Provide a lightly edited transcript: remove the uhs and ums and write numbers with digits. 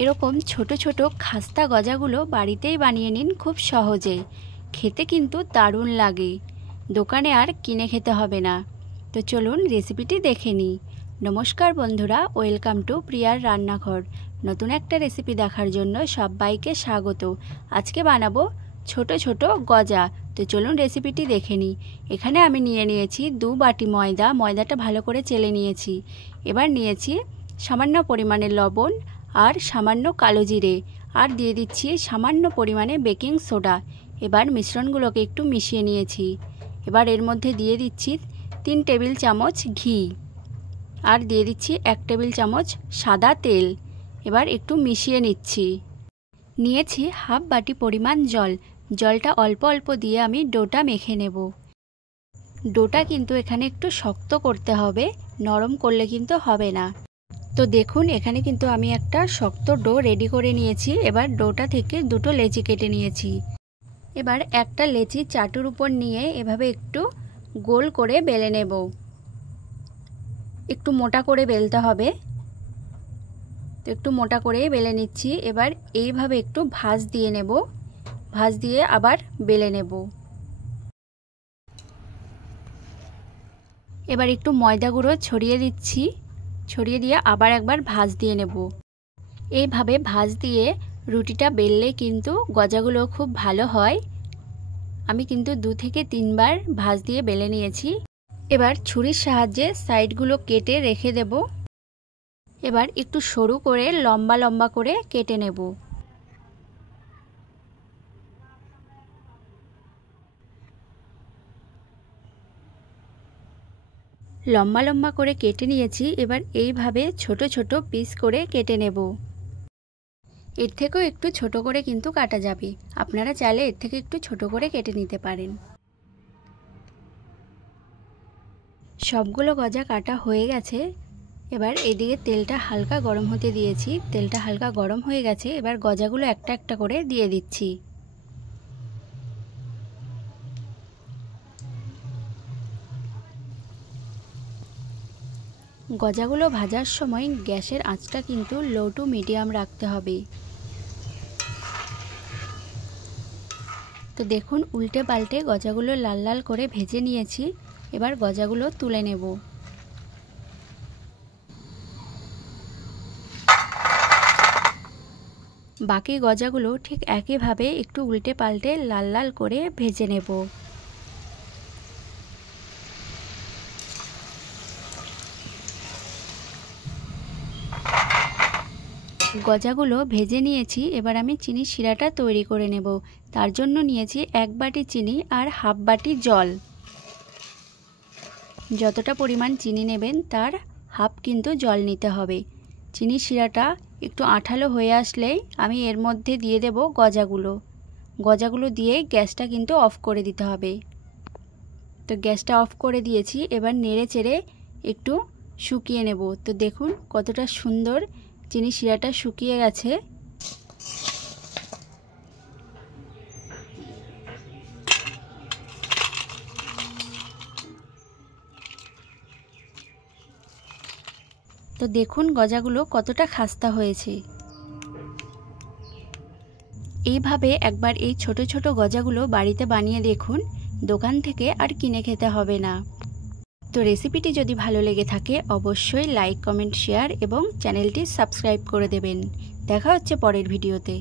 এরকম ছোট ছোট খাস্তা গজাগুলো বাড়িতেই বানিয়ে নিন খুব সহজে। খেতে কিন্তু দারুণ লাগে, দোকানে আর কিনে খেতে হবে না। তো চলুন রেসিপিটি দেখে নিই। নমস্কার বন্ধুরা, ওয়েলকাম টু প্রিয়ার রান্নাঘর। নতুন একটা রেসিপি দেখার জন্য সবাইকে স্বাগত। আজকে বানাবো ছোট ছোট গজা। তো চলুন রেসিপিটি দেখে নিই। এখানে আমি নিয়ে নিয়েছি 2 বাটি ময়দা। ময়দাটা ভালো করে চেলে নিয়েছি। এবার নিয়েছি সামান্য পরিমাণে লবণ আর সামান্য কালো জিরে, আর দিয়ে দিচ্ছি সামান্য পরিমাণে বেকিং সোডা। এবার মিশ্রণগুলোকে একটু মিশিয়ে নিয়েছি। এবার এর মধ্যে দিয়ে দিচ্ছি 3 টেবিল চামচ ঘি, আর দিয়ে দিচ্ছি 1 টেবিল চামচ সাদা তেল। এবার একটু মিশিয়ে নিচ্ছি। নিয়েছি হাফ বাটি পরিমাণ জল। জলটা অল্প অল্প দিয়ে আমি ডোটা মেখে নেব। ডোটা কিন্তু এখানে একটু শক্ত করতে হবে, নরম করলে কিন্তু হবে না। তো দেখুন এখানে কিন্তু আমি একটা শক্ত ডো রেডি করে নিয়েছি। এবার ডোটা থেকে 2টো লেচি কেটে নিয়েছি। এবার একটা লেচি চাটুর উপর নিয়ে এভাবে একটু গোল করে বেলে নেব। একটু মোটা করে বেলতে হবে, তো একটু মোটা করেই বেলে নিচ্ছি। এবার এইভাবে একটু ভাঁজ দিয়ে নেব, ভাঁজ দিয়ে আবার বেলে নেব। এবার একটু ময়দা গুঁড়ো ছড়িয়ে দিচ্ছি, ছড়িয়ে দিয়ে আবার একবার ভাঁজ দিয়ে নেব। এইভাবে ভাঁজ দিয়ে রুটিটা বেললে কিন্তু গজাগুলো খুব ভালো হয়। আমি কিন্তু 2 থেকে 3 বার ভাঁজ দিয়ে বেলে নিয়েছি। এবার ছুরির সাহায্যে সাইডগুলো কেটে রেখে দেব। এবার একটু সরু করে লম্বা লম্বা করে কেটে নেব। লম্বা লম্বা করে কেটে নিয়েছি। এবার এইভাবে ছোট ছোট পিস করে কেটে নেব। এর থেকেও একটু ছোট করে কিন্তু কাটা যাবে, আপনারা চাইলে এর থেকে একটু ছোট করে কেটে নিতে পারেন। সবগুলো গজা কাটা হয়ে গেছে। এবার এদিকে তেলটা হালকা গরম হতে দিয়েছি। তেলটা হালকা গরম হয়ে গেছে। এবার গজাগুলো একটা একটা করে দিয়ে দিচ্ছি। গজাগুলো ভাজার সময় গ্যাসের আঁচটা কিন্তু লো টু মিডিয়াম রাখতে হবে। তো দেখুন উল্টে পাল্টে গজাগুলো লাল লাল করে ভেজে নিয়েছি। এবার গজাগুলো তুলে নেব। বাকি গজাগুলো ঠিক একইভাবে একটু উল্টে পাল্টে লাল লাল করে ভেজে নেব। গজাগুলো ভেজে নিয়েছি। এবার আমি চিনি শিরাটা তৈরি করে নেব। তার জন্য নিয়েছি 1 বাটি চিনি আর হাফ বাটি জল। যতটা পরিমাণ চিনি নেবেন তার হাফ কিন্তু জল নিতে হবে। চিনি শিরাটা একটু আঠালো হয়ে আসলেই আমি এর মধ্যে দিয়ে দেব গজাগুলো। গজাগুলো দিয়ে গ্যাসটা কিন্তু অফ করে দিতে হবে। তো গ্যাসটা অফ করে দিয়েছি। এবার নেড়ে চেড়ে একটু শুকিয়ে নেব। তো দেখুন কতটা সুন্দর চিনি শিরাটা শুকিয়ে গেছে। তো দেখুন গজাগুলো কতটা খাস্তা হয়েছে। এইভাবে একবার এই ছোট ছোট গজাগুলো বাড়িতে বানিয়ে দেখুন, দোকান থেকে আর কিনে খেতে হবে না। তো রেসিপিটি যদি ভালো লেগে থাকে অবশ্যই লাইক, কমেন্ট, শেয়ার এবং চ্যানেলটি সাবস্ক্রাইব করে দেবেন। দেখা হচ্ছে পরের ভিডিওতে।